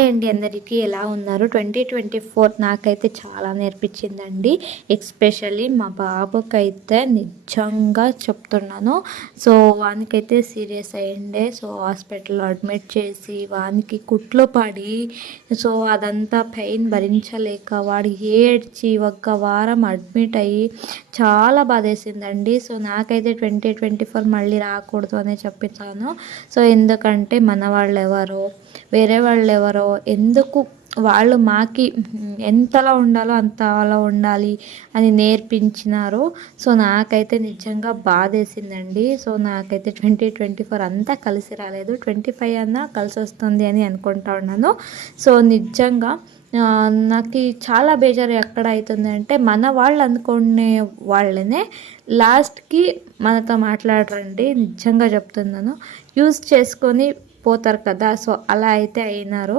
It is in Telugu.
హాయ్ అండి, అందరికీ ఎలా ఉన్నారు? 2024 నాకైతే చాలా నేర్పించిందండి. ఎస్పెషల్లీ మా బాబుకైతే నిజంగా చెప్తున్నాను. సో వానికైతే సీరియస్ అయ్యిండే. సో హాస్పిటల్లో అడ్మిట్ చేసి వానికి కుట్లు పడి సో అదంతా పెయిన్ భరించలేక వాడు ఏడ్చి ఒక్క వారం అడ్మిట్ అయ్యి చాలా బాధేసిందండి. సో నాకైతే 2024 మళ్ళీ రాకూడదు అనే చెప్పించాను. సో ఎందుకంటే మన వాళ్ళు ఎవరో వేరే వాళ్ళు ఎవరో ఎందుకు వాళ్ళు మాకి ఎంతలా ఉండాలో అంతలా ఉండాలి అని నేర్పించినారు. సో నాకైతే నిజంగా బాధేసిందండి. సో నాకైతే 2024 అంతా కలిసి రాలేదు, 25 అన్నా కలిసి వస్తుంది అని అనుకుంటా ఉన్నాను. సో నిజంగా నాకు చాలా బేజారు ఎక్కడ అవుతుంది అంటే, మన వాళ్ళు అనుకునే వాళ్ళనే లాస్ట్కి మనతో మాట్లాడరండి. నిజంగా చెప్తున్నాను, యూజ్ చేసుకొని పోతారు కదా. సో అలా అయితే అయినారు.